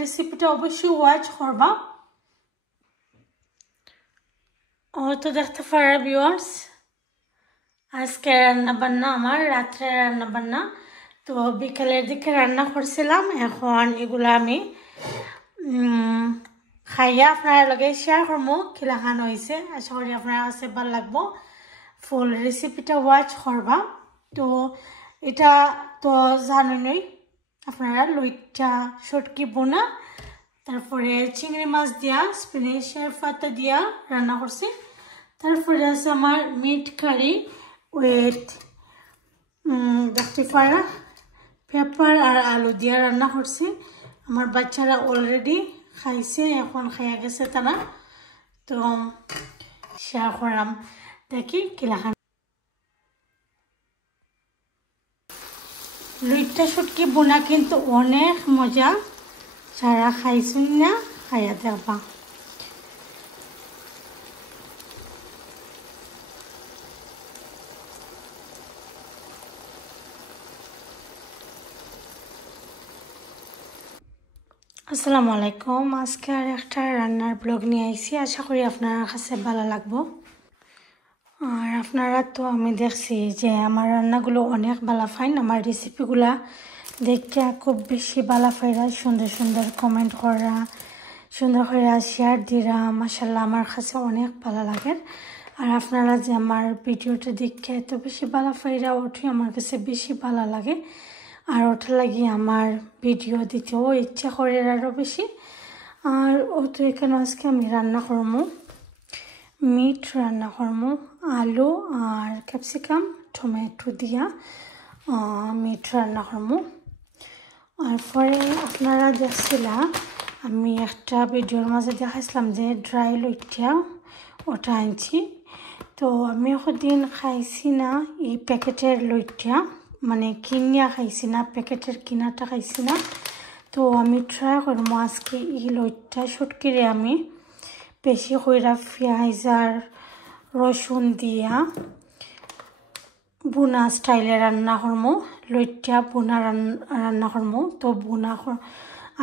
রেসিপিটা অবশ্যই ওয়াচ করবা। ও তো দেখতে পারা ভিউয়ার্স, আজকে রান্না বান্না আমার রাত্রে রান্না বান্না। তো বিকালের দিকে রান্না করছিলাম, এখন এগুলো আমি খাইয়া আপনার লগে শেয়ার করবো কিলাখান হয়েছে। আশা করি আপনার কাছে ভালো লাগবো। ফুল রেসিপিটা ওয়াচ করবা। তো এটা তো জানেনই আপনারা, লইট্টা শুটকি বোনা, তারপরে চিংড়ি মাছ দিয়া স্পিনিশের পাতা দিয়া রান্না করছি। তারপরে আছে আমার মিট কারি উইথ দেখতে পারা পেপার আর আলু দিয়া রান্না করছি। আমার বাচ্চারা অলরেডি খাইছে, এখন খাইয়া গেছে তারা। তো শেয়ার করলাম, দেখি কিলাখান। লইট্টা শুটকি বোনা কিন্তু অনেক মজা, যারা খাইছেন না খাইয়া দেখবা। আসসালামু আলাইকুম। আজকে আর একটা রান্নার ব্লগ নিয়ে আইছি, আশা করি আপনার কাছে ভালো লাগবো। আর আপনারা তো আমি দেখছি যে আমার রান্নাগুলো অনেক ভালো ফাইন, আমার রেসিপিগুলা দেখতে খুব বেশি ভালো ফাইরা, সুন্দর সুন্দর কমেন্ট করা, সুন্দর করে শেয়ার দিরা, মাশাআল্লাহ আমার কাছে অনেক ভালো লাগে। আর আপনারা যে আমার ভিডিওটা দেখতে এত বেশি ভালো ফাইরা, ওটাই আমার কাছে বেশি ভালো লাগে। আর ওটা লাগি আমার ভিডিও দিতেও ইচ্ছা করে আরও বেশি। আর ও তো এখানে আজকে আমি রান্না করবো মিট, রান্না করবো আলু আর ক্যাপসিকাম টমেটো দিয়া মিট রান্না করবো। আর পরে আপনারা দেখছিলা আমি একটা ভিডিওর মাঝে দেখাইছিলাম যে ড্রাই লইট্টা, ওটা আনছি। তো আমি দিন খাইছি না এই প্যাকেটের লইট্টা, মানে কিনিয়া খাইছি না, প্যাকেটের কিনাটা খাইছি না। তো আমি ট্রাই করবো আজকে এই লইট্টা শুটকিরে আমি বেশি কইরা পেঁয়াজ আর রসুন দিয়া বুনা স্টাইলে রান্না করবো, লইট্টা বুনা রান্না করবো। তো বুনা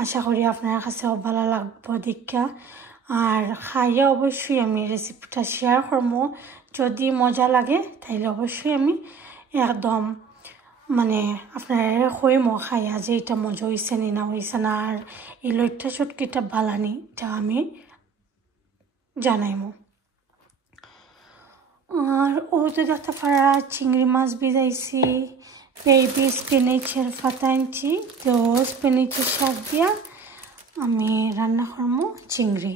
আশা করি আপনার কাছেও ভালো লাগবো দেখা। আর খাইয়ে অবশ্যই আমি রেসিপিটা শেয়ার করবো, যদি মজা লাগে তাইলে অবশ্যই আমি একদম মানে আপনারা কইমো খাইয়া যে এটা মজা হয়েছে নি না হয়েছে না, আর এই লইট্টা শুটকিটা বালানি এটা আমি জানাইমো। আর ও তো দেখতে পারা চিংড়ি মাছ ভিজাইছি, বেবি স্পিনিচের পাতা আনছি। তো স্পিনিচের শাক দিয়া আমি রান্না করবো চিংড়ি।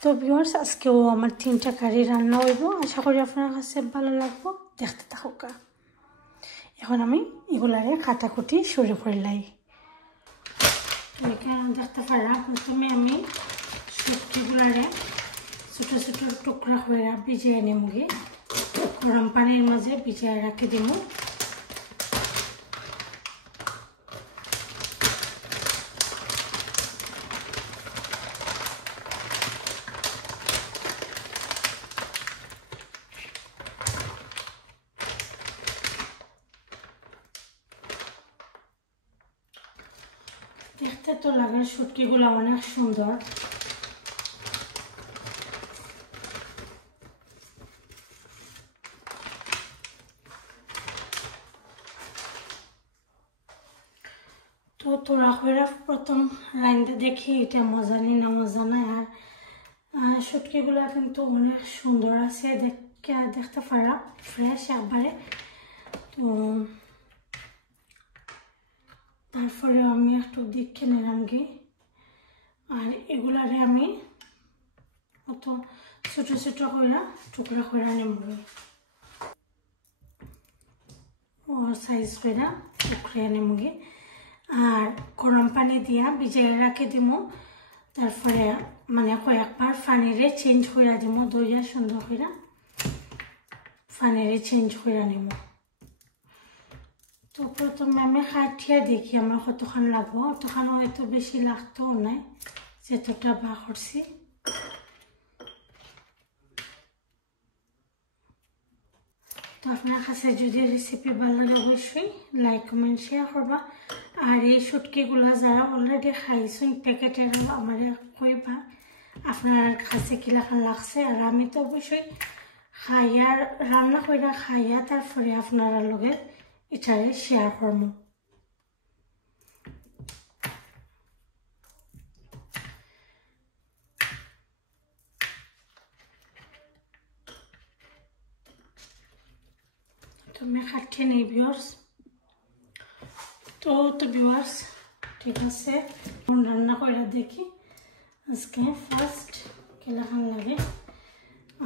তো ভিউয়ার্স আজকেও আমার 3টা কারি রান্না হইব, আশা করি আপনার কাছে ভালো লাগবো, দেখতে থাকুক। এখন আমি এগুলারে কাটাকুটি শুরু করলাই। এখানে দেখতে পারা প্রথমে আমি শুটকিগুলারে ছোটো ছোটো টুকরা করে ভিজিয়ে নিমগে, গরম পানির মাঝে ভিজিয়ে রাখি দিব। দেখতে তো লাগে শুটকিগুলো অনেক সুন্দর। তো তোরা কইরা প্রথম রাইন্দা দেখি এটা মজা নি না মজা না। আর শুটকিগুলো কিন্তু অনেক সুন্দর আছে, দেখতে পারা ফ্রেশ একবারে। তো তারপরে আমি একটু দেখে নিলাম কি। আর এগুলারে আমি অত ছোট ছোট করে টুকরা করে নেব, ও সাইজ করে টুকরা নেবগে। আর গরম পানি দিয়া ভিজিয়ে রাখি দিব। তারপরে মানে কয়েকবার পানিরে চেঞ্জ করে দিব, দইয়া সুন্দর করে পানিরে চেঞ্জ করে নেব। তো প্রথমে আমি কাটিয়া দেখি আমার কতক্ষণ লাগবো, অতক্ষণ হয়তো বেশি লাগতেও নাই, যেতটা বা করছি। তো আপনার কাছে যদি রেসিপি ভালো লাগে অবশ্যই লাইক কমেন্ট শেয়ার করবা। আর এই শুটকিগুলো যারা অলরেডি খাইছেন প্যাকেটের আমার কইবা আপনার কাছে কিলাখান লাগছে। আর আমি তো অবশ্যই খাইয়া রান্না কইরা খাইয়া তারপরে আপনারা লগে এটারে শেয়ার করব। তো আমি খাটিয়ে নেই ভিউয়ার্স। তো ভিউয়ার্স ঠিক আছে, রান্না কইরা দেখি আজকে ফার্স্ট কিলাখান লাগে।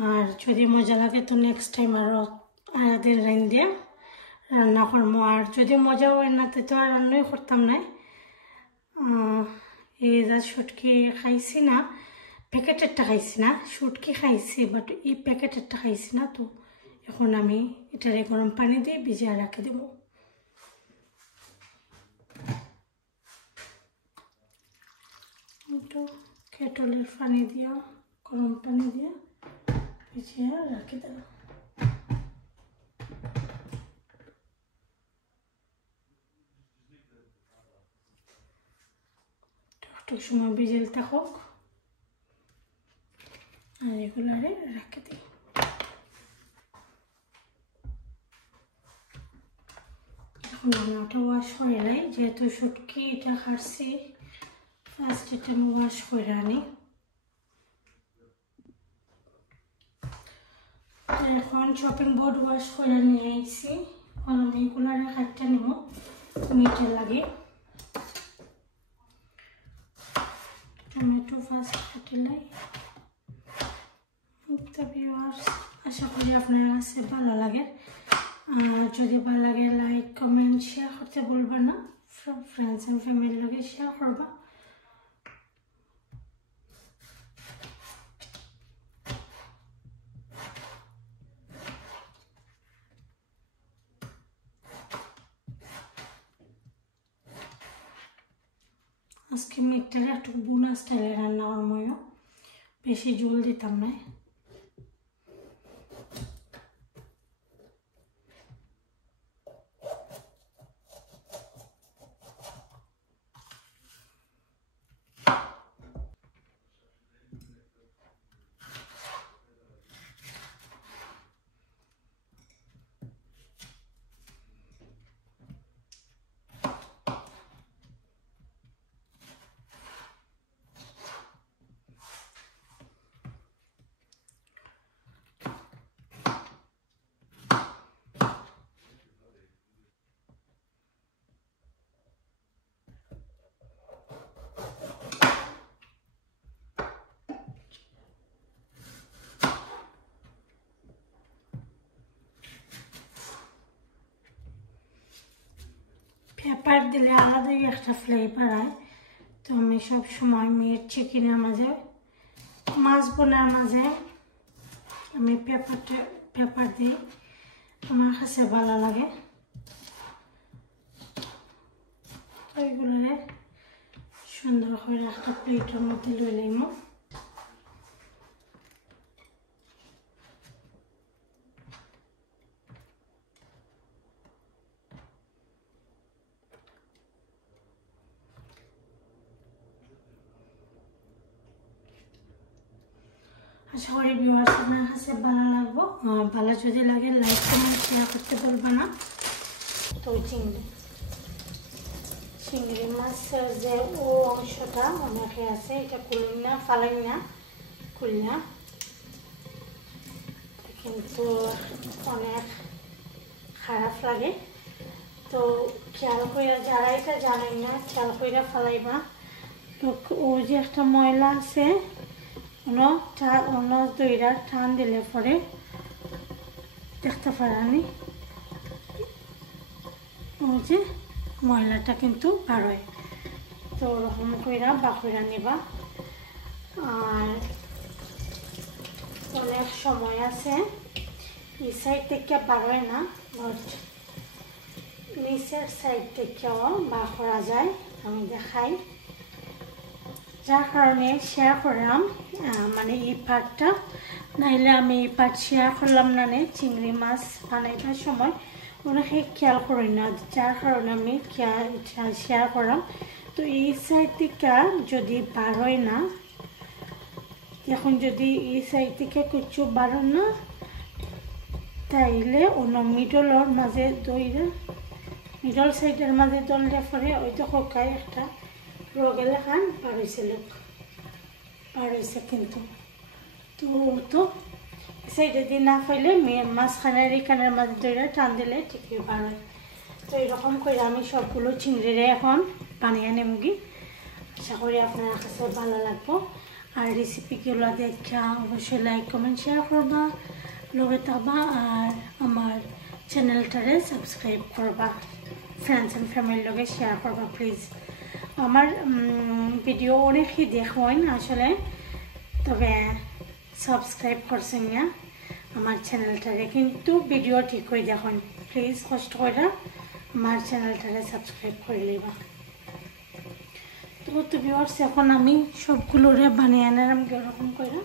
আর যদি মজা লাগে তো নেক্সট টাইম আরও দিন রাইন দিয়ে রান্না করবো। আর যদি মজা হয় না তো আর রান্নাই করতাম না। এই যা শুটকি খাইছি না, প্যাকেটেরটা খাইছি না, শুটকি খাইছি বাট এই প্যাকেটেরটা খাইছি না। তো এখন আমি এটারে গরম পানি দিয়ে ভিজিয়ে রাখে দেবো। একটু কেটলের পানি দিয়া গরম পানি দিয়া ভিজিয়ে রাখে দেবো। একটু সময় ভিজেল থাকুক আর এগুলারে রাখে দিই। এখন আমি ওটা ওয়াশ করে নাই, যেহেতু শুটকি এটা খাচ্ছি ফার্স্ট এটা আমি ওয়াশ করে আনি। এখন শপিং বোর্ড ওয়াশ করে নিয়ে আইছি। এখন আমি এগুলারে কাটতে নিব মিটে লাগে। টমেটো ফার্স্ট কাটিলাই। তো ভিউয়ার্স আশা করি আপনার কাছে ভালো লাগে। যদি ভালো লাগে লাইক কমেন্ট শেয়ার করতে ভুলবা না, ফ্রেন্ডস এন্ড ফ্যামিলির লগে শেয়ার করবা। আজকে মিটটারে একটু বুনা স্টাইলে রান্না করবো, বেশি ঝোল দিতাম না। পেপার দিলে আলাদাই একটা ফ্লেভার হয়। তো আমি সব সময় মিট চিকেনের মাঝে মাছ বোনার মাঝে আমি পেপার দিই, আমার কাছে ভালো লাগে। ওইগুলোরে সুন্দর করে একটা প্লেটের মধ্যে লই লইম। আশা করি ভিউয়ার্স আপনার কাছে ভালো লাগবো। ভালো যদি লাগে লাইক কমেন্ট শেয়ার করতে বলবা না। তো চিংড়ি মাছের যে ও অংশটা অনেকে আছে এটা খুলি না, ফালাই না, খুলনা কিন্তু অনেক খারাপ লাগে। তো খেয়াল করে যারা এটা জানেন না খেয়াল করে ফালাইবা। তো ও যে একটা ময়লা আছে অন্য দইটার টান দিলে পরে দেখতে পারানি ও যে ময়লাটা কিন্তু বার হয়। তো ওরকম কইরা বাকইরা নিবা। আর অনেক সময় আছে এই সাইড থেকে বার হয় না, নিচের সাইড থেকেও বার করা যায়, আমি দেখাই। যার কারণে শেয়ার করলাম, মানে এই পার্টটা নাইলে আমি এই পার্ট শেয়ার করলাম না। চিংড়ি মাছ বানাইবার সময় অনেকে খেয়াল করি না, যার কারণে আমি শেয়ার করলাম। তো এই সাইড থেকে যদি বার হয় না, এখন যদি এই সাইড থেকে কিছু বাড়ো না, তাইলে অন্য মিডলের মাঝে দইরা মিডল সাইডের মাঝে দললে পরে ওই তো হকায় একটা রগেল খান বার হয়েছে কিন্তু তো সাইডে দিয়ে না পাইলে মাঝখানের এখানের মাঝে দইরা টান দিলে ঠিকই বার হয়। তো এরকম করে আমি সবগুলো চিংড়িরে এখন বানিয়ে নেমগি। আশা করি আপনার কাছে ভালো লাগবো। আর রেসিপিগুলো দেখা অবশ্যই লাইক কমেন্ট শেয়ার করবা, লগে থাকবা, আর আমার চ্যানেলটারে সাবস্ক্রাইব করবা, ফ্রেন্ডস অ্যান্ড ফ্যামিলির লগে শেয়ার করবা প্লিজ। আমার ভিডিও অনেকই দেখেন আসলে, তবে সাবস্ক্রাইব করছেন না আমার চ্যানেলটারে, কিন্তু ভিডিও ঠিক করে দেখুন প্লিজ, কষ্ট করে আমার চ্যানেলটারে সাবস্ক্রাইব করে নেবা। তো ভিউয়ার্স এখন আমি সবগুলোরে বানিয়ে আনালাম এরকম করে।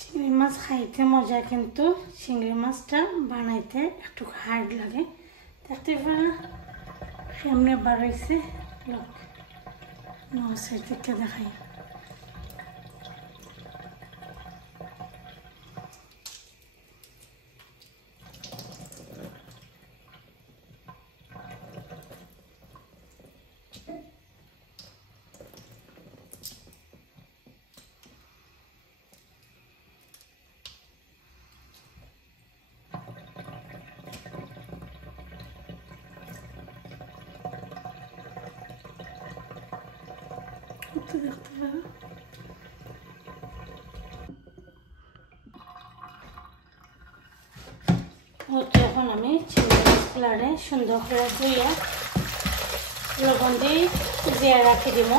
চিংড়ি মাছ খাইতে মজা, কিন্তু চিংড়ি মাছটা বানাইতে একটু হার্ড লাগে। দেখতে পারা সামনে বাড়াইছে, লোক নসের দিকটা দেখাই। দেখতে পারো এখন আমি চিংড়ি মাছগুলারে সুন্দর করে ধুইয়া লবণ দিয়ে ভিজিয়ে রাখি দিব।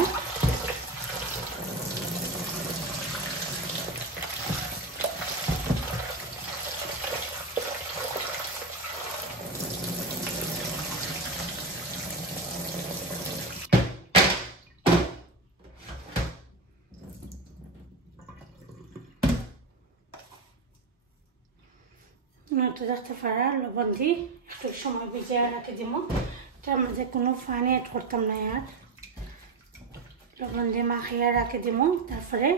নয়তো দেখতে পারা লবণ দিয়ে একটু সময় ভিজিয়ে রাখি দিব। তার মাঝে কোনো পানি অ্যাড করতাম না, আর লবণ দিয়ে মাখিয়ে রাখি দিব। তারপরে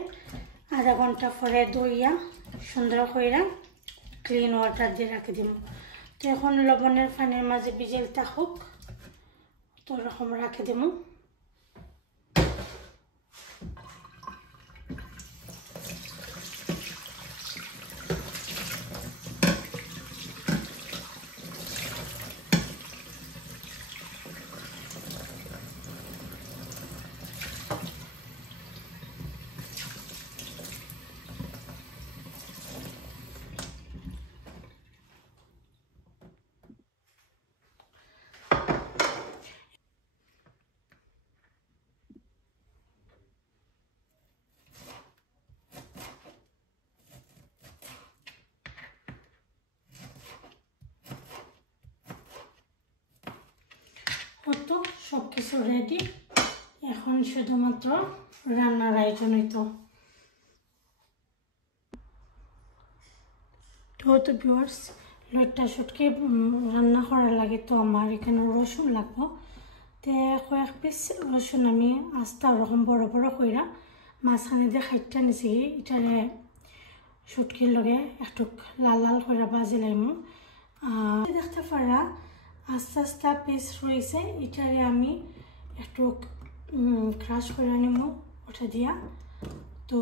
আধা ঘন্টা পরে দইয়া সুন্দর করে ক্লিন ওয়াটার দিয়ে রাখি দিব। তো এখন লবণের পানির মাঝে ভিজেল থাকুক, তো ওরকম রাখি দিব। তো সব কিছু রেডি, এখন শুধুমাত্র রান্নার আয়োজন হইতো। তো ভিউয়ার্স, লইট্টা শুটকি রান্না করার লাগে তো আমার এখানে রসুন লাগবো। তো কয়েক পিস রসুন আমি আস্তা ওরকম বড় বড় কইরা মাঝখানে দিয়ে খাইটা নিছি। এটারে শুটকির লগে একটু লাল লাল করে বাজি লাইমু। দেখতে পারা আস্তে আস্তে পিস রয়েছে, এটারে আমি একটু ক্রাশ করে নিব ওটা দিয়া। তো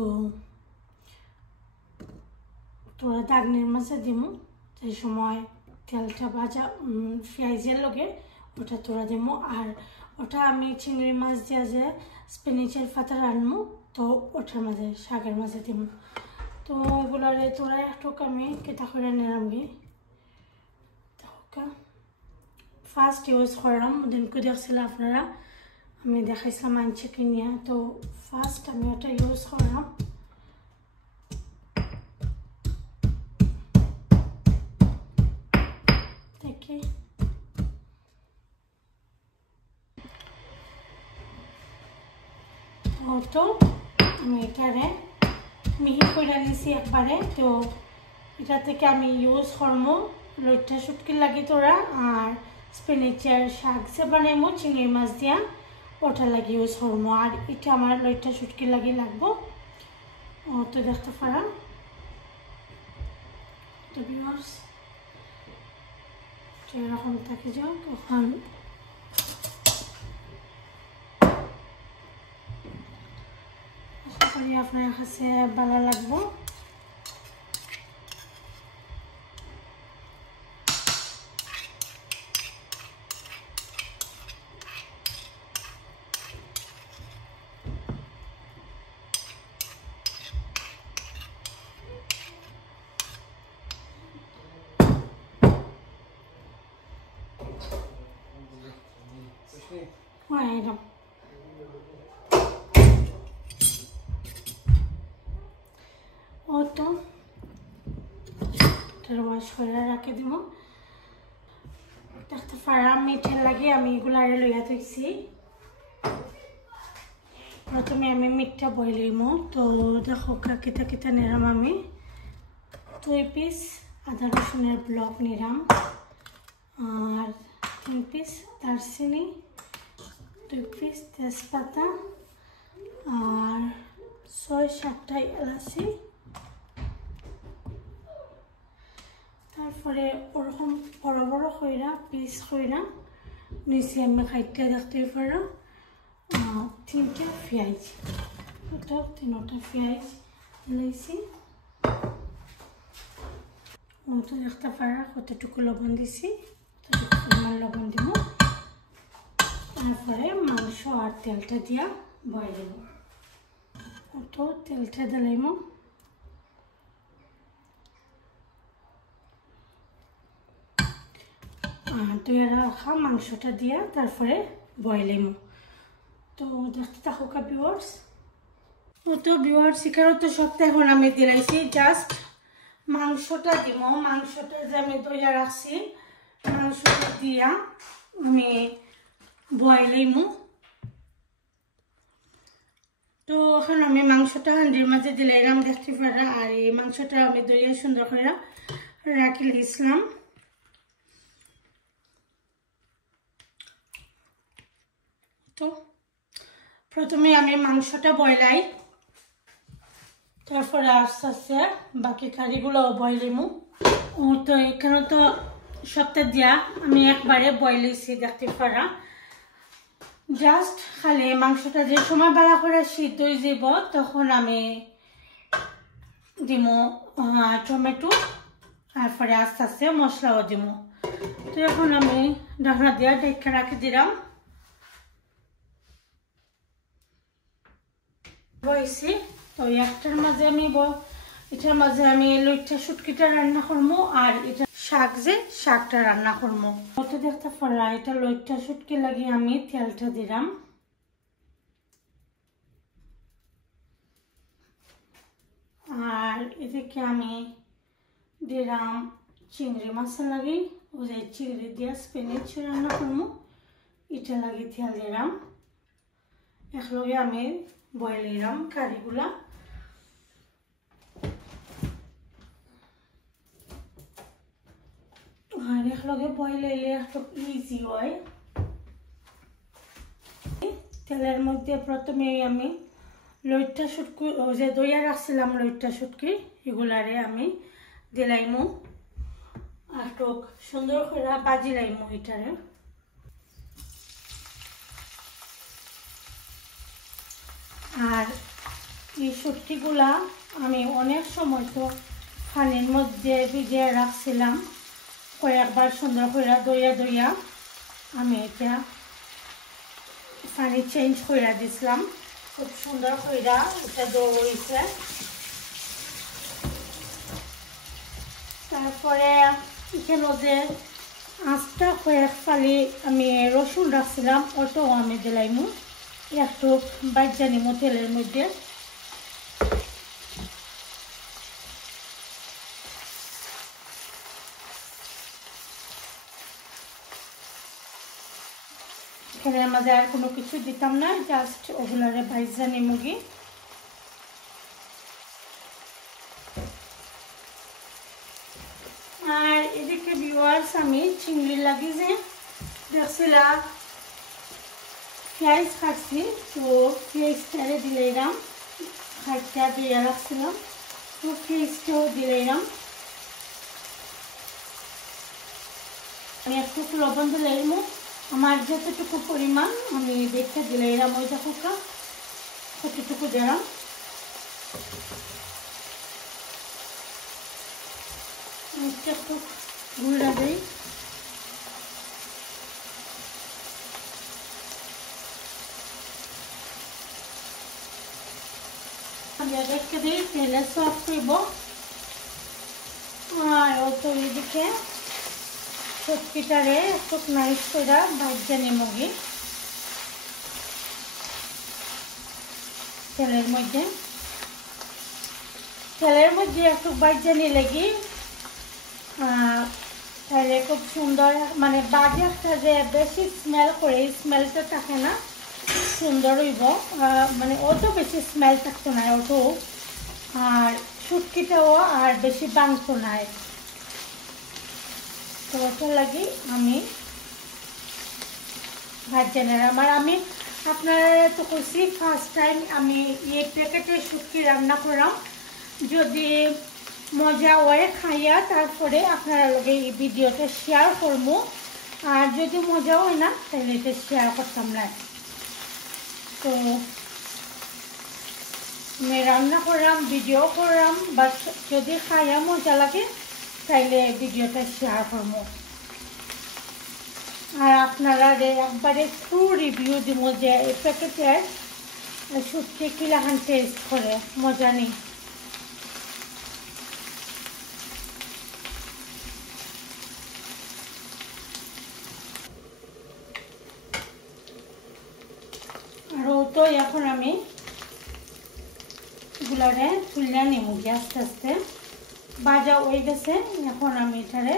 তোরা দাগনির মাঝে দিমু সেই সময় তেলটা ভাজা পেঁয়াজের লগে ওটা তোরা দিমু আর ওটা আমি চিংড়ি মাছ দিয়া যে স্পিনিচের পাতা রান্নু তো ওটার মাঝে শাকের মাঝে দিমু তো ওগুলারে তোরা একটু আমি কেটা করে নিলাম গিয়ে ফার্স্ট ইউজ করলাম দিনকে দেখছিল আপনারা আমি দেখাইছিলাম আনছে কিনিয়া তো ফার্স্ট আমি ওটা ইউজ করলাম দেখি তো আমি এটারে মিহি করে নিছি একবারে তো এটা থেকে আমি ইউজ করবো লইট্টা শুটকি লাগি তোরা আর স্পিনিচের শাক যে বানাইমো চিংড়ি মাছ দিয়া ওটা লাগি ইউজ করবো আর এটা আমার লইট্টা শুটকি লাগি লাগবো তো দেখতে পারা তো ভিউয়ার্স এরকম থাকে যাও তখন আশা করি আপনার কাছে ভালো লাগবো এরকম ও তো ওয়াশ করে রাখে দিব দেখতে পারা মিঠে লাগে আমি এগুলারে লইয়া থইছি প্রথমে আমি মিঠটা বইলিমো তো দেখো কিতা কিতা নিলাম আমি 2 পিস আদা রসুনের ব্লক নিলাম আর 3 পিস দারচিনি 2 পিস তেজপাতা আর 6-7টা এলাচি তারপরে ওরকম বড় বড় কইরা পিস কইরা নিচে আমি খাইতে দেখতে পারো 3টা পেঁয়াজ তো 3টা পেঁয়াজ লইছি তো দেখতে পারা কতটুকু লবণ দিছি ততটুকু পরিমাণ লবণ দিব তারপরে মাংস আর তেলটা দিয়া বয়ে দেব তো তেলটা দিলাম ধুয়ে রাখা মাংসটা দিয়া তারপরে বয়েলিম তো দেখতে থাকো ভিউয়ার্স তো ভিউয়ার্স এখানে তো সবটা এখন আমি দিলাইছি জাস্ট মাংসটা দিব মাংসটা যে আমি ধুয়ে রাখছি মাংসটা দিয়া আমি বয়েলিম তো এখন আমি মাংসটা হান্ডির মাঝে দিলাম দেখতে পারা আর এই মাংসটা আমি ধুয়ে সুন্দর করে রাখি দিয়েছিলাম তো প্রথমে আমি মাংসটা বয়লাই তারপরে আস্তে আস্তে বাকি কারিগুলো বয়লিমু তো এখানে তো সবটা দিয়া আমি একবারে বয়লেছি দেখতে পারা জাস্ট খালি মাংসটা যে সময় বেলা করে সিদ্ধ হয়ে যাব তখন আমি দিমু টমেটো তারপরে আস্তে আস্তে মশলাও দিমু তো এখন আমি ঢাকনা দিয়া ঢেকে রাখি দিলাম বইছি তো একটার মাঝে আমি এটার মাঝে আমি লইট্টা শুটকিটা রান্না করবো আর এটা শাক যে শাকটা রান্না করবো তো দেখতে পারা এটা লইট্টা শুটকি লাগি আমি তেলটা দিলাম আর এদিকে আমি দিলাম চিংড়ি মাছ লাগি ওই যে চিংড়ি দিয়া স্পিনিচ রান্না করবো এটা লাগি তেল দিলাম একলগে আমি বয়েল দিলাম কারিগুলা আর একলগে বয়েল এলে একটু ইজি হয় তেলের মধ্যে প্রথমে আমি লইট্টা শুটকি ওই যে দইয়া রাখছিলাম লইট্টা শুটকি এগুলারে আমি দিলাইমু আর একটু সুন্দর করে বাজি লাইমু এটারে আর এই শুটকিগুলা আমি অনেক সময় তো পানির মধ্যে ভিজিয়ে রাখছিলাম কয়েকবার সুন্দর করে দইয়া দইয়া আমি এটা পানি চেঞ্জ করে দিছিলাম খুব সুন্দর করে এটা দই হয়েছে তারপরে এখানে যে আঁচটা কয়েক ফালি আমি রসুন রাখছিলাম ওটাও আমি দিলাইমু একটু বাজ্যা নিমু তেলের মধ্যে এখানের মাঝে আর কোনো কিছু দিতাম না জাস্ট ওগুলারে ভাইজা নিমুগি আর এদিকে ভিউয়ার্স আমি চিংড়ি লাগি যে দেখছিলাম পেঁয়াজ কাটছি তো পেঁয়াজটারে দিলাম খাইটা দিয়ে রাখছিলাম তো পেঁয়াজটাও দিলাম আমি একটু লবণ দিলাম আমার যতটুকু পরিমাণ আমি দেখে দিলাম ওই দেখো কতটুকু দিলাম একটু গুঁড়া দিই দেখে দিই তেলে সফট করব আর অত এদিকে শুটকিটারে একটু নাইস করে ভাজা নিমুগি তেলের মধ্যে একটু ভাজা নিলে কি তাহলে খুব সুন্দর মানে বাজারটা যে বেশি স্মেল করে এই স্মেলটা থাকে না সুন্দর হইব মানে অত বেশি স্মেল থাকতো না অত আর শুটকিটাও আর বেশি বানতো না তো ওটা লাগি আমি ভাজা নিলাম আর আমি আপনারা তো কইছি ফার্স্ট টাইম আমি এই প্যাকেটের শুটকি রান্না করলাম যদি মজা হয় খাইয়া তারপরে আপনারা লগে এই ভিডিওটা শেয়ার করবো আর যদি মজা হয় না তাহলে এটা শেয়ার করতাম না তো আমি রান্না করলাম ভিডিও করলাম বা যদি খাইয়া মজা লাগে তাইলে ভিডিওটা শেয়ার করবো আর আপনারা একবারে ফুল রিভিউ দিব যে এই প্যাকেটের শুটকি কিলাখান টেস্ট করে মজা নেই তো এখন আমি এগুলারে তুলে নিমুগি আস্তে আস্তে ভাজা হয়ে গেছে এখন আমি এটারে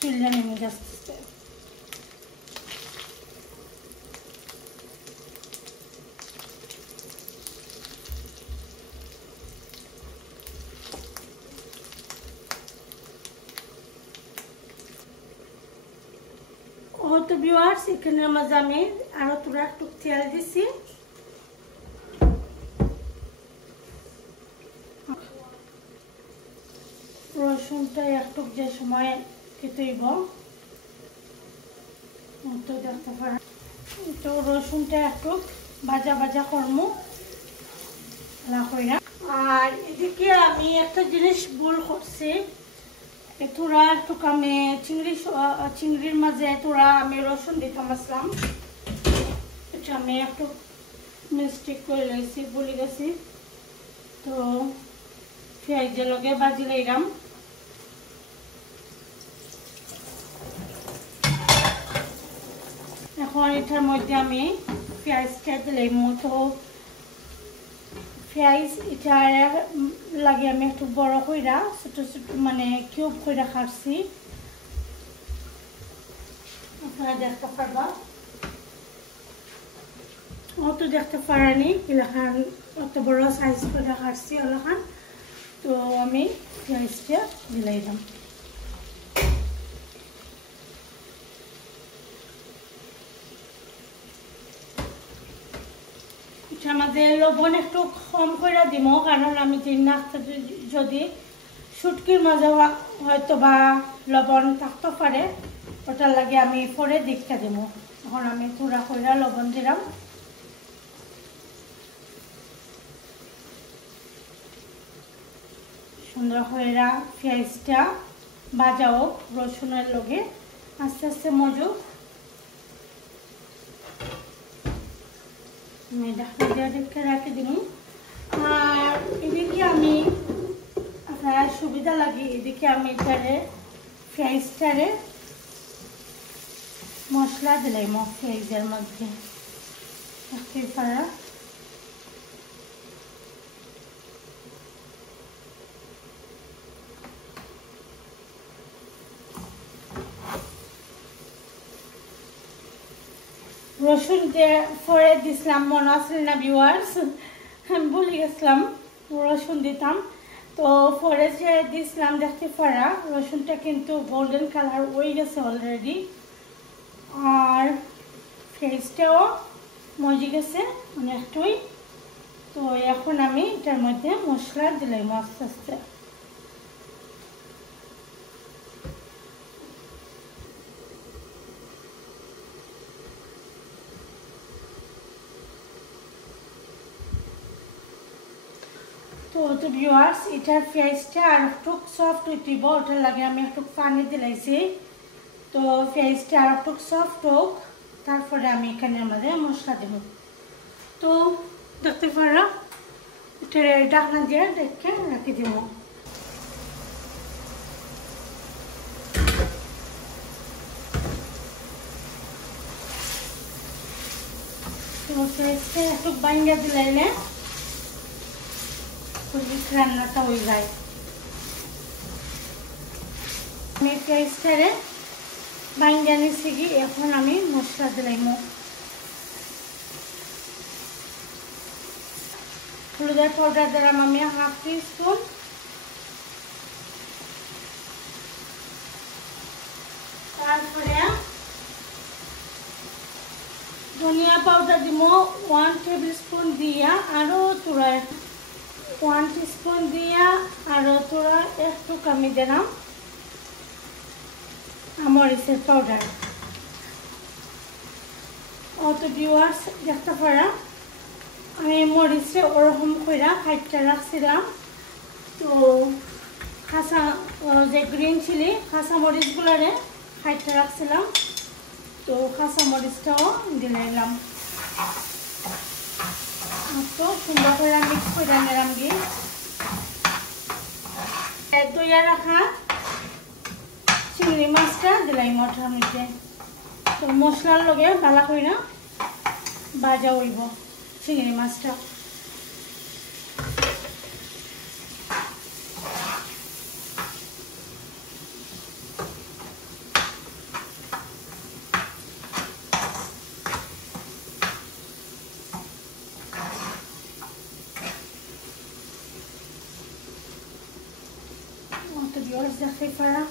তুলে নিমুগি আস্তে আস্তে তো ভিউয়ার্স এখানের মাঝে আমি আরো তোরা একটু তেল দিছি রসুনটা একটু যে সময় খেতেইব তো দেখতে পারেন তো রসুনটা একটু ভাজা ভাজা করবো আর এদিকে আমি একটা জিনিস ভুল করছি তোরা একটু আমি চিংড়ির মাঝে তোরা আমি রসুন দিতাম আসলাম এটা আমি একটু মিস্টেক করে লাইছি ভুলে গেছি তো পেঁয়াজের লগে ভাজি লাইলাম এখন এটার মধ্যে আমি পেঁয়াজটা দিলাম তো পেঁয়াজ এটা লাগে আমি একটু বড় কইরা ছোট ছোট মানে কিউব কইরা কাটছি আপনারা দেখতে পারবা অত দেখতে পারেনি এলাকান অত বড় সাইজ কইরা কাটছি এলাকান তো আমি পেঁয়াজটা দিলাম আমাদের লবণ একটু কম করে দিব কারণ আমি যদি শুটকির মাঝে হয়তো বা লবণ থাকতে পারে ওটার লাগে আমি পরে দেখতে দিব এখন আমি পুরা করে লবণ দিলাম সুন্দর করে পেঁয়াজটা ভাজাও রসুনের লগে আস্তে আস্তে মজু আমি ঢাকা দিয়ে ঢেকে রাখি দিব। আর এদিকে আমি আপনার সুবিধা লাগে এদিকে আমি এটারে পেঁয়াজটারে মশলা দিলাম পেঁয়াজের মধ্যে দেখতে পারা। রসুন পরে দিছিলাম মনে আসলে না ভিউয়ার্স, আমি ভুলে গেছিলাম রসুন দিতাম। তো পরে যে দিছিলাম দেখতে পারা রসুনটা কিন্তু গোল্ডেন কালার হয়ে গেছে অলরেডি। আর পেঁয়াজটাও মজে গেছে অনেকটাই। তো এখন আমি এটার মধ্যে মশলা দিলাম আস্তে আস্তে। তো ভিউয়ার্স এটার পেঁয়াজটা আর একটু সফট হইতেইব, ওটার লাগে আমি একটু পানি দিলাইছি। তো পেঁয়াজটা আর একটু সফট হোক তারপরে আমি এখানে আমাদের মশলা দেব। তো দেখতে পারা এটা ঢাকনা দিয়ে ঢেকে রাখি দেব। তো পেঁয়াজটা একটু বাইঙ্গা দিলাইলে রান্নাটা হয়ে যায়। আমি পেঁয়াজটারে বাইঙ্গা নিছি কি এখন আমি মশলা দিলাম। হলুদের পাউডার দিলাম আমি 1/2 টিস্পুন। তারপরে ধনিয়া পাউডার দিব 1 টেবিল স্পুন দিয়া আরো তোরা 1 টিস্পুন দিয়া আরো তোরা একটু কমই দিলাম মরিচের পাউডার। অত ভিউয়ার্স দেখতে পারা আমি মরিচে ওরকম করে কাটতে রাখছিলাম। তো কাঁচা যে গ্রিন চিলি কাঁচা মরিচগুলারে কাটতে রাখছিলাম। তো কাঁচা মরিচটাও দিলাম। তো সুন্দর করে মিক্স করে নিলাম গিয়ে দইয়া রাখা চিংড়ি মাছটা দিলাম ওটার মধ্যে। তো মশলার লগে ভালো করে ভাজা হইব চিংড়ি মাছটা। দেখতে পারা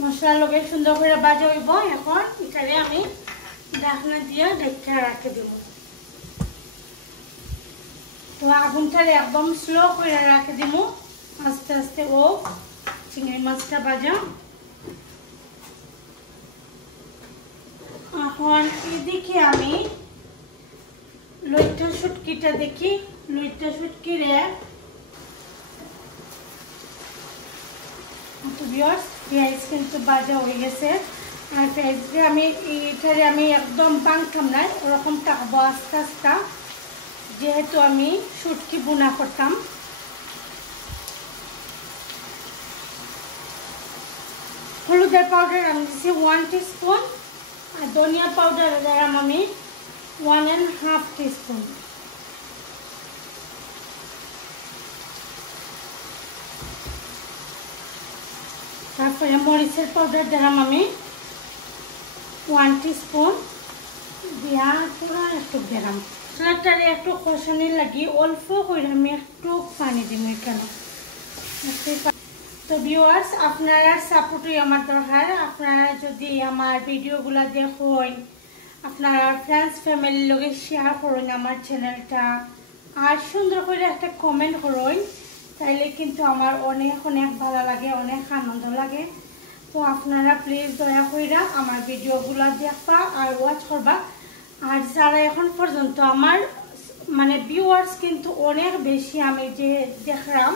মশলার লগে সুন্দর করে ভাজা হইব। এখন এটারে আমি ঢাকনা দিয়ে ঢেকে রাখে দেব। তো আগুনটারে একদম স্লো করে রাখে দিব আস্তে আস্তে ও চিংড়ি মাছটা ভাজা। এখন এদিকে আমি লইট্টা শুটকিটা দেখি। লইট্টা শুটকিরে পেঁয়াজ কিন্তু ভাজা হয়ে গেছে। আর পেঁয়াজকে আমি এটারে আমি একদম বাংতাম না, ওরকম থাকবো আস্তে আস্তে, যেহেতু আমি শুটকি বোনা করতাম। হলুদের পাউডার আমি দিচ্ছি 1 টিস্পুন আর ধনিয়া পাউডার দিলাম আমি 1.5 টিস্পুন। তারপরে মরিচের পাউডার দিলাম আমি 1 টিস্পুন দিয়া পুরো একটু দিলাম। মশলাটারে একটু কষানি লাগি অল্প করে আমি একটু পানি দিব এখানে। তো ভিউয়ার্স আপনারা সাপোর্টই আমার দরকার। আপনারা যদি আমার ভিডিওগুলো দেখেন, আপনারা ফ্রেন্ডস ফ্যামিলির লগে শেয়ার করুন আমার চ্যানেলটা, আর সুন্দর করে একটা কমেন্ট করুন, তাইলে কিন্তু আমার অনেক অনেক ভালো লাগে, অনেক আনন্দ লাগে। তো আপনারা প্লিজ দয়া করে আমার ভিডিওগুলো দেখবা আর ওয়াচ করবা। আর যারা এখন পর্যন্ত আমার মানে ভিউয়ার্স কিন্তু অনেক বেশি আমি যে দেখলাম,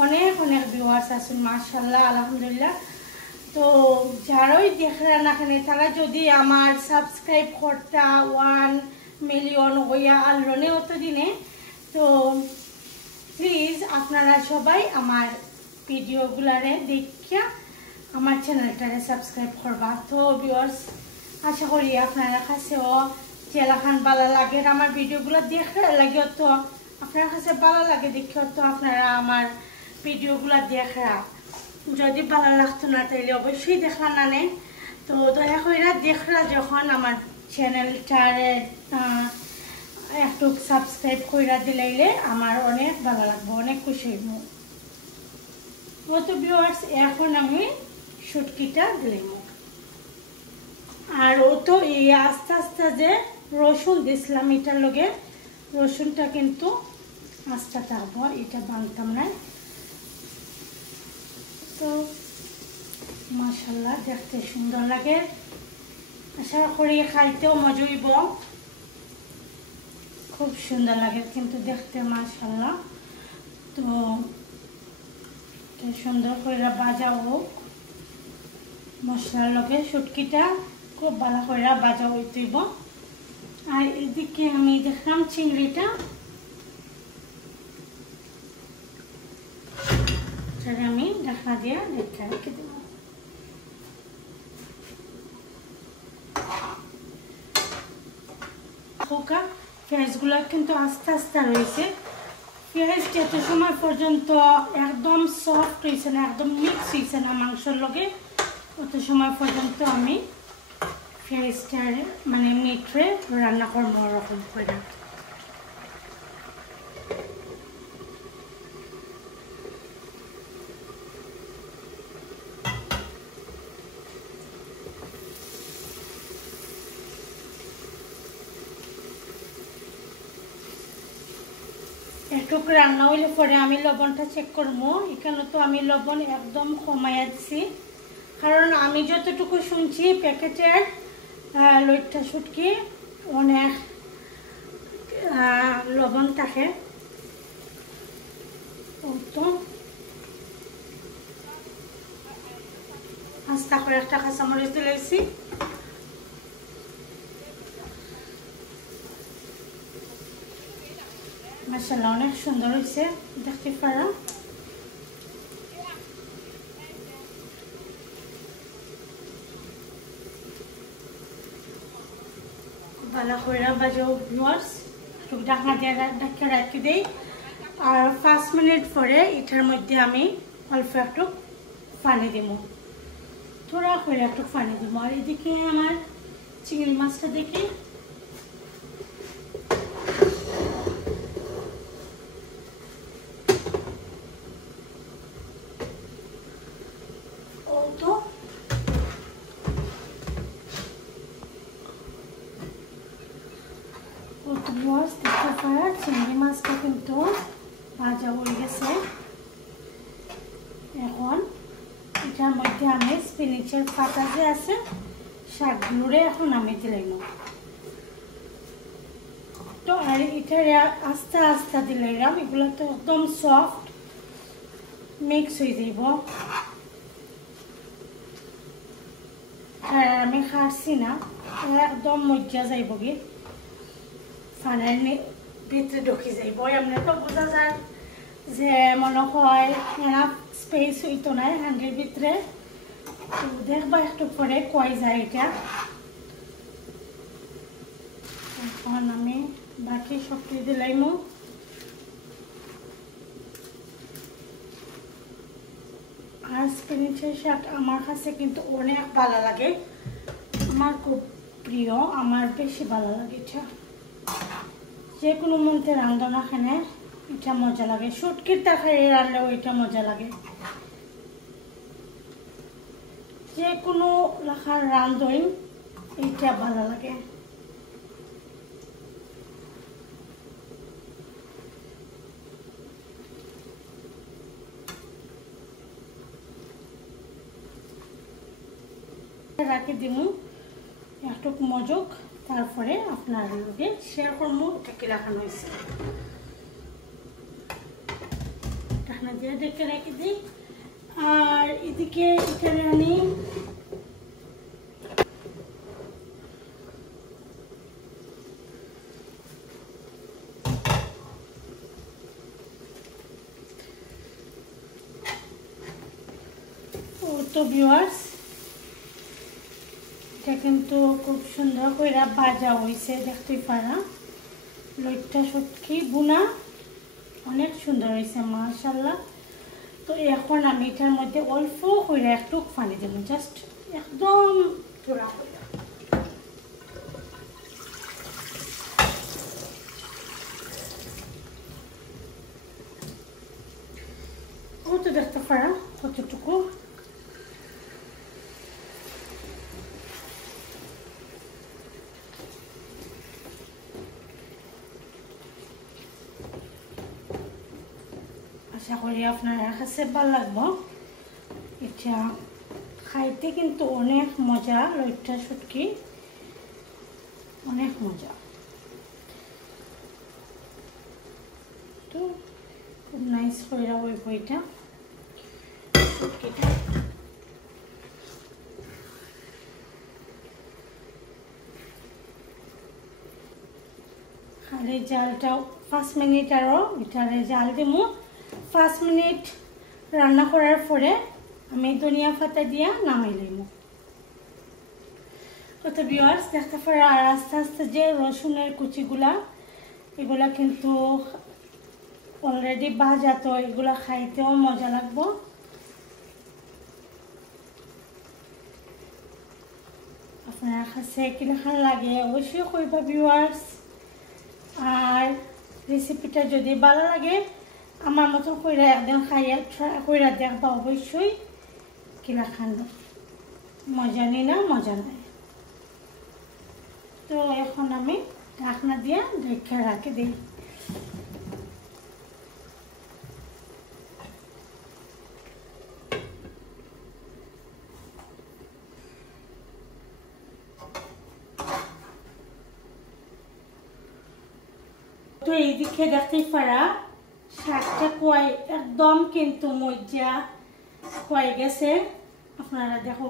অনেক অনেক ভিউয়ার্স আছেন মাশাআল্লাহ আলহামদুলিল্লাহ। তো যারাই দেখরা না কেন তারা যদি আমার সাবস্ক্রাইব করতা 1 মিলিয়ন হইয়া আল্লনে অতদিনে, তো প্লিজ আপনারা সবাই আমার ভিডিওগুলারে দেখিয়া আমার চ্যানেলটারে সাবস্ক্রাইব করবা। তো ভিউয়ার্স আশা করি আপনারা কাছেও যেলাখান ভালো লাগে আমার ভিডিওগুলো দেখে লাগে, তো আপনার কাছে ভালো লাগে দেখিও তো আপনারা আমার ভিডিওগুলো দেখরা। যদি ভালো লাগতো না তাইলে অবশ্যই দেখা না নেই। তো দয়া করে দেখরা যখন আমার চ্যানেলটারে একটু সাবস্ক্রাইব করে দিলাইলে আমার অনেক ভালো লাগবে, অনেক খুশি হইব। তো ভিউয়ার্স এখন আমি শুটকিটা দিলাম। আর ও তো এই আস্তে আস্তে যে রসুন দিছিলাম এটার লগে, রসুনটা কিন্তু আস্তে থাকবো, এটা বানতাম না। তো মাশাআল্লাহ দেখতে সুন্দর লাগে, আশা করি খাইতেও মজা হইব, খুব সুন্দর লাগে কিন্তু দেখতে মাশাআল্লাহ। তো সুন্দর করে ভাজা হোক মশলার লগে, শুটকিটা খুব ভালো করে ভাজা হইতেইব। আর এদিকে আমি দেখলাম চিংড়িটা আমি ঢাকা দিয়ে রেখে দেব। পেঁয়াজগুলো কিন্তু আস্তে আস্তে রয়েছে, পেঁয়াজ যত সময় পর্যন্ত একদম সফট হয়েছে না, একদম মিক্স হয়েছে না মাংসর লগে, অত সময় পর্যন্ত আমি পেঁয়াজটার মানে মিটরে রান্না করবো ওরকম করে। একটু রান্না হইলে পরে আমি লবণটা চেক করবো। এখানে তো আমি লবণ একদম কমাইয়া দিছি, কারণ আমি যতটুকু শুনছি প্যাকেটের লইট্টা শুটকি অনেক লবণ থাকে। তো আস্তা করে একটা কাঁচামরিচ দিলাইছি, মাশাআল্লাহ অনেক সুন্দর হয়েছে দেখতে পারো। ভালো করে বাজো ভিউয়ার্স, একটু ঢাকনা দিয়ে ঢাকা রাখি দেই। আর 5 মিনিট পরে এটার মধ্যে আমি অল্প একটু পানি দিব, থোড়া করে একটু পানি দিব। আর এদিকে আমার চিংড়ি মাছটা দেখি চিংড়ি মাছটা কিন্তু ভাজা হয়ে গেছে। এখন এটার মধ্যে আমি স্পিনিচের পাতা যে আছে শাকগুলোরে এখন আমি দিলাম। তো আর এটা আস্তে আস্তে দিলাম, এগুলো তো একদম সফট মিক্স হয়ে যাব। আর আমি খাচ্ছি না, একদম মজা যাইব কি ফানের ভিতরে ঢুকি যাইব। এমনি তো বোঝা যায় যে মনে হয় এনাফ স্পেস হইতো না হ্যান্ডের ভিতরে, তো দেখবা একটু পরে কয় যায় এটা। এখন আমি বাকি সবটি দিলাইমু। আর স্পিনিচের শাক আমার কাছে কিন্তু অনেক ভালো লাগে, আমার খুব প্রিয়, আমার বেশি ভালো লাগে এটা। যে কোনো মন্ত্রে রান্ধনা খানে এটা মজা লাগে, শুটকির তরকারি রান্নাও এটা মজা লাগে, যে কোনো রাখার রান্ধই এটা ভালো লাগে। রাখি দিমু একটু মজুক, তারপরে আপনার লগে শেয়ার করবো এটা কি রাখানো হয়েছে। ঢাকনা দিয়ে ঢেকে রেখে দিই। আর এদিকে এখানে আমি তো ভিউয়ার্স এটা কিন্তু খুব সুন্দর করে ভাজা হয়েছে, দেখতেই পারা। লইট্টা শুটকি বুনা অনেক সুন্দর হয়েছে মাশাআল্লাহ। তো এখন আমি এটার মধ্যে অল্প করে একটু পানি দেব, জাস্ট একদম থোড়া করে। ও তো দেখতে পারা কতটুকু। আশা করি আপনার কাছে ভালো লাগবে। এটা খাইতে কিন্তু অনেক মজা, লইট্টা শুটকি অনেক মজা। তো খুব নাইস করে ওই বইটা শুটকিটা। আর এই জালটাও 5 মিনিট আরও এটারে জাল দিব। 5 মিনিট রান্না করার পরে আমি ধনিয়া পাতা দিয়া নামাই লইব। কত ভিউয়ার্স দেখতে পারা। আর আস্তে আস্তে যে রসুনের কুচিগুলা এগুলা কিন্তু অলরেডি ভাজা, তো এগুলা খাইতেও মজা লাগবো। আপনার কাছে কিরকম লাগে অবশ্যই কইবা ভিউয়ার্স। আর রেসিপিটা যদি ভালো লাগে আমার মতো কইরা একদম খাইয়া কইরা দেখবা অবশ্যই কিরকম মজা নি না মজা নাই। তো এখন আমি ঢাকনা দিয়ে ঢেকে রাখি দিই। তো এইদিকে দেখতেই পারা শাকটা কয় একদম কিন্তু মজা হয়ে গেছে। আপনারা দেখো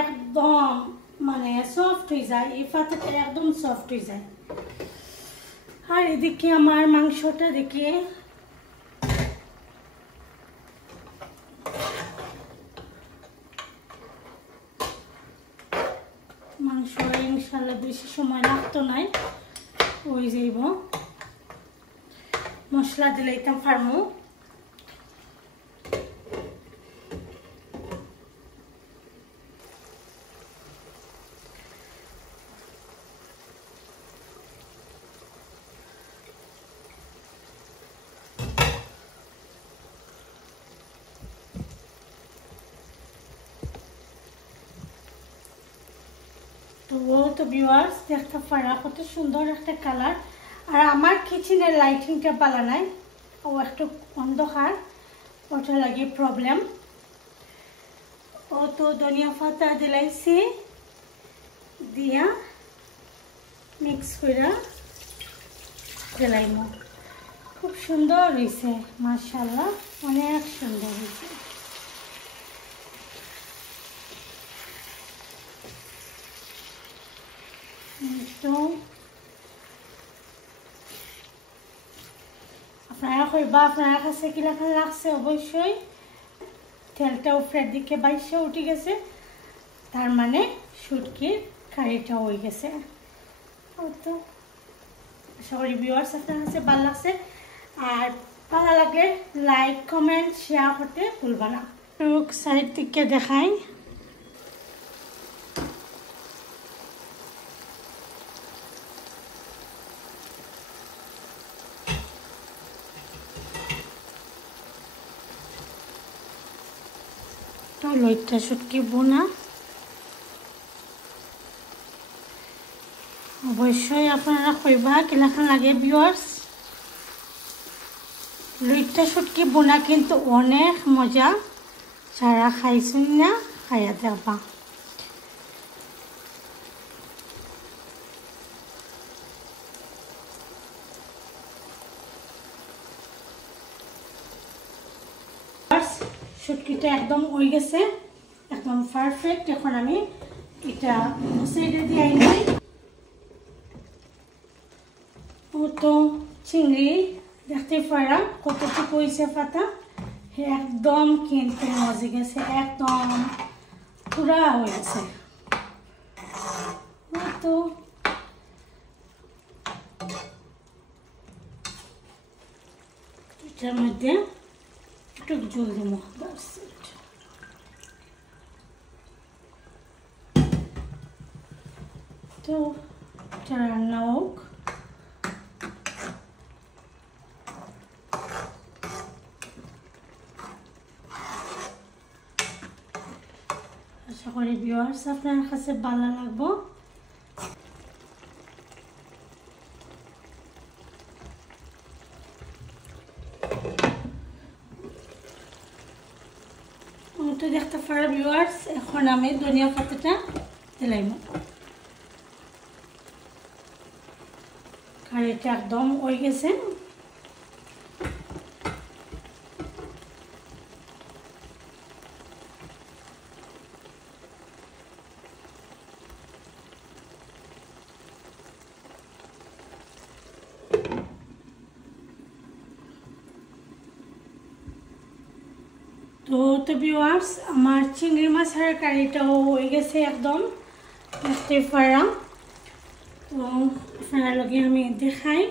একদম মানে সফট হয়ে যায়, এই পাতাটা একদম সফট হয়ে যায়। আর এদিকে আমার মাংসটা দেখে মাংস ইনশাল্লাহ বেশি সময় লাগতো নাই, হয়ে যাইব। মশলা দিলে এটা ফার্মু। তো ভিউয়ার্স দেখতে পারা কত সুন্দর একটা কালার। আর আমার কিচেনের লাইটিংটা পালা নাই, ও একটু অন্ধকার, ওটা লাগে প্রবলেম। ও তো ধনিয়া পাতা দিলাইছি দিয়া মিক্স করে দিলাইম। খুব সুন্দর হয়েছে মাশাআল্লাহ, অনেক সুন্দর হয়েছে। তো আপনারা কইবা আপনার কাছে কিরকম লাগছে অবশ্যই। তেলটা উপরের দিকে বাইসে উঠে গেছে, তার মানে শুটকির কারিটা হয়ে গেছে। তো আশা করি ভিউয়ার্স আপনার কাছে ভালো লাগছে। আর ভালো লাগলে লাইক কমেন্ট শেয়ার করতে ভুলবা না। সাইড থেকে দেখাই। লইট্টা শুটকি বোনা অবশ্যই আপনারা কইবা কিরকম লাগে ভিউয়ার্স। লইট্টা শুটকি বোনা কিন্তু অনেক মজা, যারা খাইছেন না খাইয়া দেখবা। শুটকিটা একদম হয়ে গেছে, একদম পারফেক্ট। এখন আমি এটা সাইডে দিয়ে নিই। ও তো চিংড়ি দেখতে পারা কতটুকু হয়েছে পাতা, একদম কিন্তু মজে গেছে, একদম পুরা হয়ে গেছে। তো এটার মধ্যে একটু জল দেবো, তো এটা রান্না হোক। আশা করি ভিউয়ার্স আপনার কাছে ভালো লাগবো। তো দেখতে পারো ভিউয়ার্স, এখন আমি ধনিয়া পাতাটা দিলাম। কারিটা একদম হয়ে গেছে। তো ভিউয়ার্স আমার চিংড়ি মাছের কারিটাও হয়ে গেছে একদম দেখতে পারা। তো আপনার লগে আমি দেখাই,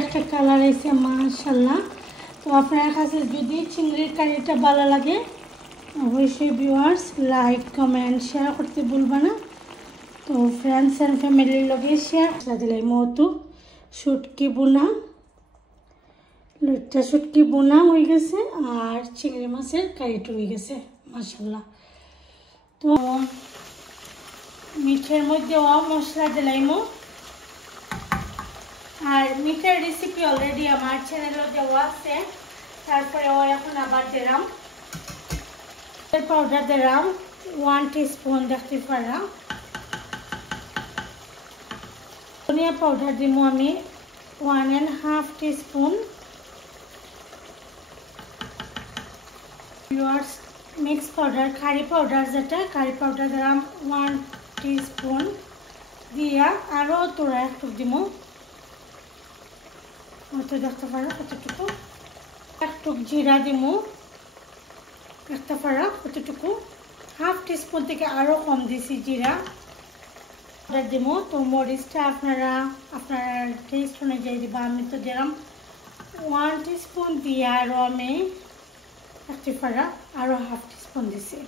একটা কালার আছে মাশাআল্লাহ। তো আপনার কাছে যদি চিংড়ির কারিটা ভালো লাগে অবশ্যই ভিউয়ার্স লাইক কমেন্ট শেয়ার করতে ভুলবা না। তো ফ্রেন্ডস অ্যান্ড ফ্যামিলির লগে শেয়ার দিলাই। মতো শুটকি বোনা, লুটটা শুটকি বোনা হয়ে গেছে আর চিংড়ি মাছের কারিটা হয়ে গেছে মাশাআল্লাহ। তো মিঠের মধ্যেও মশলা দিলাইমো, আর মিঠের রেসিপি অলরেডি আমার চ্যানেলে দেওয়া আছে। তারপরে এখন আবার দিলাম পাউডার, দিলাম 1 টিস্পুন দেখতে পারা। ধনিয়া পাউডার দিব আমি 1.5 teaspoon. Mix powder curry powder, যেটা কারি পাউডার দিলাম 1 টিস্পুন দিয়া আরও তোরা একটু দিব। হয়তো দেখতে পারো কতটুকু, একটু জিরা দিব দেখতে পারো কতটুকু, 1/2 টিস্পুন থেকে আরও কম দিছি জিরা দিব। তো মরিচটা আপনারা আপনার টেস্ট অনুযায়ী দিবা। আমি তো দিলাম 1 টিস্পুন দিয়ে আরও আমি দেখতে পারা আরও 1/2 টিস্পুন দিছি।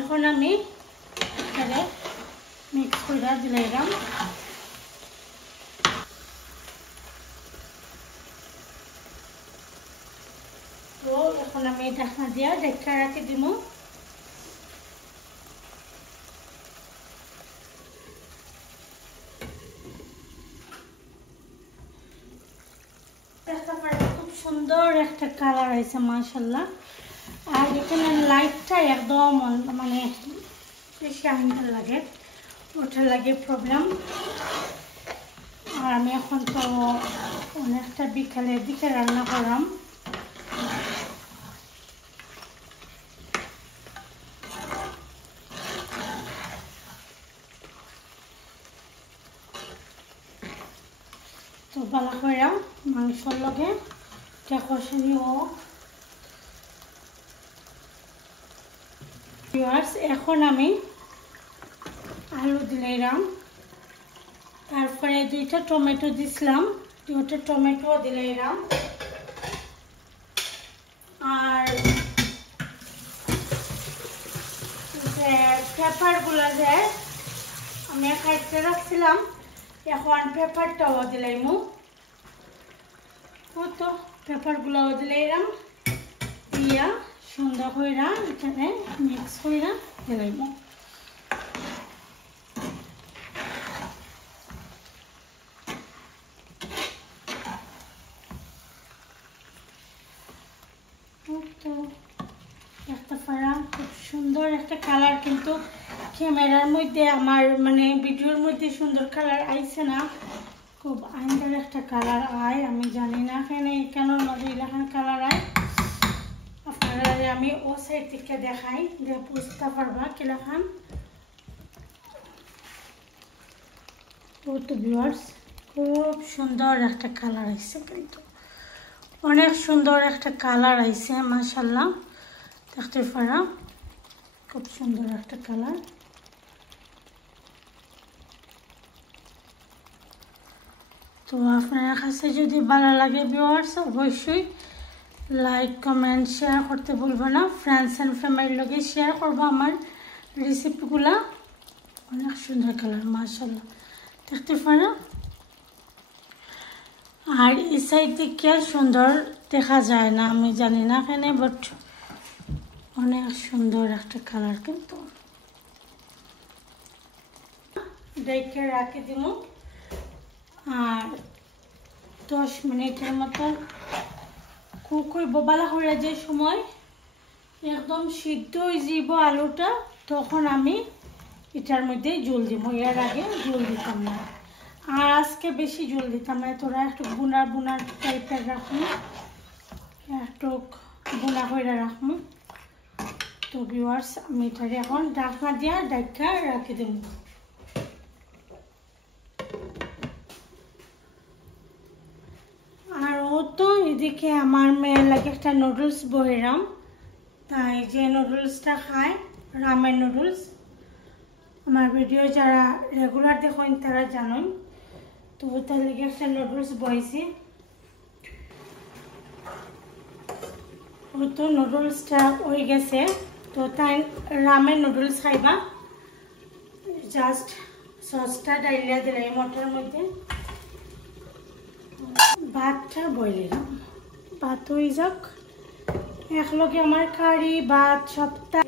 এখন আমি এখানে মিক্স করে দিলাম। তো এখন আমি ঢাকনা দিয়া ঢেকে রাখি দিব। খুব সুন্দর একটা কালার হয়েছে মাশাআল্লাহ। আর এখানে লাইটটা একদম মানে বেশি আনতে লাগে, ওটা লাগে প্রবলেম। আর আমি এখন তো অনেকটা বিকালের দিকে রান্না করলাম। তো ভালো করে মাংসর লগে কষানি হোক। এখন আমি আলু দিলাম, তারপরে 2টা টমেটো দিছিলাম, 2টা টমেটো দিলাম। আর যে পেপারগুলো যে আমি কাটতে রাখছিলাম, এখন পেপারটাও দিলাম। তো পেপারগুলোও দিলাম দিয়া সুন্দর করে এখানে মিক্স করে দিলাম। তো একটা পারা খুব সুন্দর একটা কালার, কিন্তু ক্যামেরার মধ্যে আমার মানে ভিডিওর মধ্যে সুন্দর কালার আইছে না। খুব আইন্দার একটা কালার আয় আমি জানি না কেন মধ্যে এলাকার কালার আয় আপনারা আমি ও সাইড থেকে দেখাই যে বুঝতে পারবা কিরকম তো ভিউয়ার্স খুব সুন্দর একটা কালার আইছে কিন্তু অনেক সুন্দর একটা কালার আইছে মাশাআল্লাহ দেখতে পারা খুব সুন্দর একটা কালার তো আপনার কাছে যদি ভালো লাগে ভিউয়ার্স অবশ্যই লাইক কমেন্ট শেয়ার করতে ভুলবেন না ফ্রেন্ডস এন্ড ফ্যামিলির লগে শেয়ার করব আমার রেসিপিগুলা অনেক সুন্দর কালার মাশাআল্লাহ দেখতে পারা আর এই সাইড থেকে সুন্দর দেখা যায় না আমি জানি না কেন বাট অনেক সুন্দর একটা কালার কিন্তু দেখে রাখি দিব আর 10 মিনিটের মতো কুক হইব বালা হয়ে যে সময় একদম সিদ্ধ হয়ে যাব আলুটা তখন আমি এটার মধ্যে জল দিব এর আগে জল দিতাম না আর আজকে বেশি জল দিতাম না তোরা একটু বুনার টাইপের রাখুন একটু বুনা করে রাখুন তো ভিউয়ার্স আমি এটারে এখন ঢাকনা দিয়া ঢাকা রাখি দেব আর ও তো এদিকে আমার মেয়ের লাগে একটা নুডলস বহিরাম তাই যে নুডলসটা খায় রামেন নুডলস আমার ভিডিও যারা রেগুলার দেখেন তারা জানেন তো তার লাগে একটা নুডলস বইছি ও তো নুডলসটা হয়ে গেছে তো তাই রামেন নুডলস খাইবা জাস্ট সসটা ডাইলিয়া দিলাই মটরের মধ্যে ভাতটা বইলিলাম ভাত হয়ে যাক একলগে আমার কারি ভাত সবটা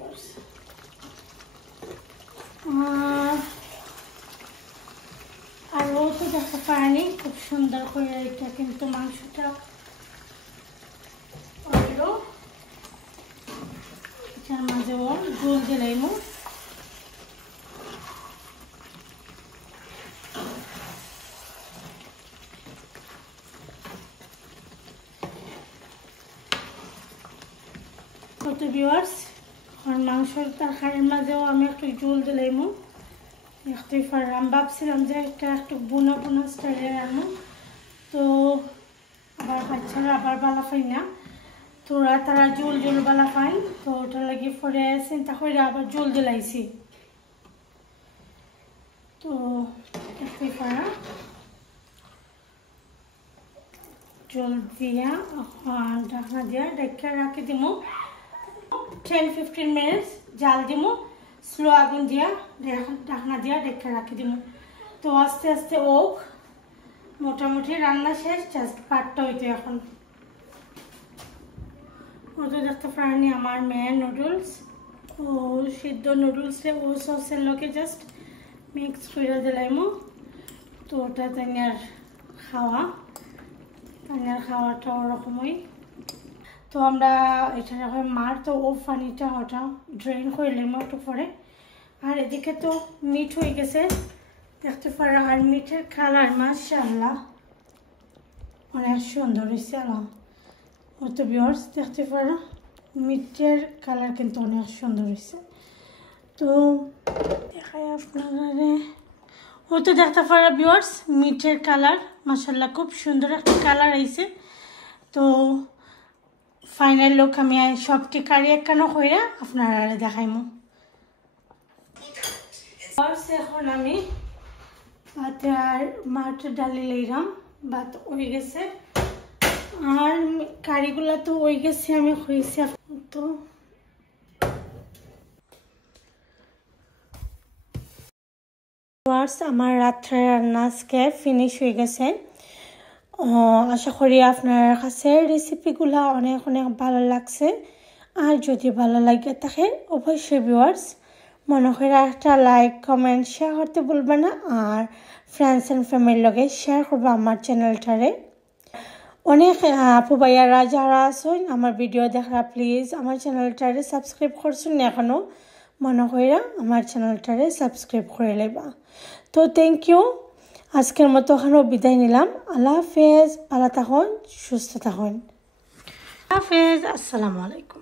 আর ও তো দেখতে পারেনি খুব সুন্দর করে এটা কিন্তু মাংসটা হলো এটার মাঝে ও জল দিলাম কত ভিউয়ার্স আর মাংসর তরকারির মাঝেও আমি একটু জল দিলাম দেখতেই পারলাম ভাবছিলাম যে একটা একটু বোনা স্টাইলের আনো তো আবার বাচ্চারা আবার বালা পাই না তারা জল বালা পাই তো ওটা লাগি পরে চিন্তা করে আবার জল দিলাইছি তো দেখতেই পারা জল দিয়া ঢাকনা দিয়া ঢাকা রাখি দিব 10-15 মিনিটস জাল দিব স্লো আগুন দিয়া ঢাকনা দিয়া ঢাকা রাখি দিব তো আস্তে আস্তে ওক মোটামুটি রান্না শেষ জাস্ট পাটটা হইতে এখন ও তো দেখতে পারেনি আমার মেয়ের নুডলস ও সিদ্ধ নুডলসে ও সসের লোকে জাস্ট মিক্স করে দিলাম তো ওটা তাইনার খাওয়াটা ওরকমই তো আমরা এটা যখন মার তো ও পানিটা ওটা ড্রেন করলাম একটু পরে আর এদিকে তো মিট হয়ে গেছে দেখতে পারা আর মিটের কালার মাশাআল্লাহ অনেক সুন্দর হয়েছে ও তো ভিউয়ার্স দেখতে পারা মিটের কালার কিন্তু অনেক সুন্দর হয়েছে তো দেখাই আপনারা ও তো দেখতে পারা ভিউয়ার্স মিটের কালার মাশাআল্লাহ খুব সুন্দর একটা কালার আইছে তো ফাইনাল লুক আমি সবটি কারি একখানো কইরা আপনারা দেখাইমু এখন আমি ভাতে আর মাছ ডালি লইলাম ভাত হয়ে গেছে আর কারিগুলা তো হয়ে গেছে আমি হয়েছে তো আমার রাত্রে রান্না আজকে ফিনিশ হয়ে গেছে আশা করি আপনার কাছে রেসিপিগুলো অনেক ভালো লাগছে আর যদি ভালো লাগে থাকে অবশ্যই ভিউয়ার্স মনে করে একটা লাইক কমেন্ট শেয়ার করতে ভুলবেন না আর ফ্রেন্ডস এন্ড ফ্যামিলির লগে শেয়ার করবো আমার চ্যানেলটারে অনেক আপু ভাইয়ারা যারা আছেন আমার ভিডিও দেখা প্লিজ আমার চ্যানেলটারে সাবস্ক্রাইব করছেন না এখনও মনে করে আমার চ্যানেলটারে সাবস্ক্রাইব করে লেবা তো থ্যাংক ইউ আজকের মতো ওখানেও বিদায় নিলাম। আল্লাহ হাফেজ, ভালো থাকুন, সুস্থ থাকুন। হাফেজ, আসসালামু আলাইকুম।